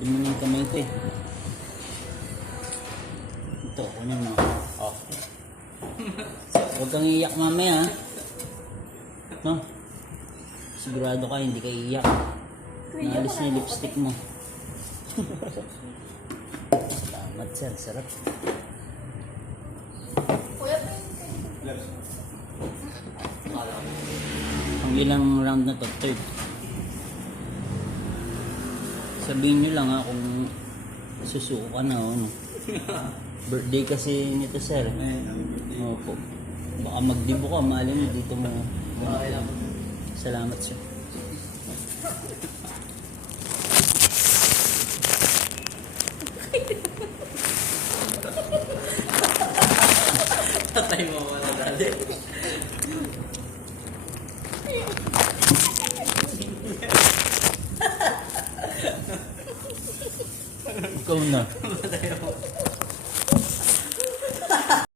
Hindi mo na yung kamay ko eh. Ito, kunin mo. Okay. Huwag kang iiyak mamaya ha. No? Sigurado ka, hindi ka iiyak. Naalis na yung lipstick mo. Salamat sir, sarap. Ang ilang round na to, third. Sabihin nyo lang ha kung susuko ka na o ano. Birthday kasi nito sir. Opo. Baka magdibo ka, mali mo dito mo. Salamat sir. Tatay mo wala dali. Ikaw na. Tatay mo.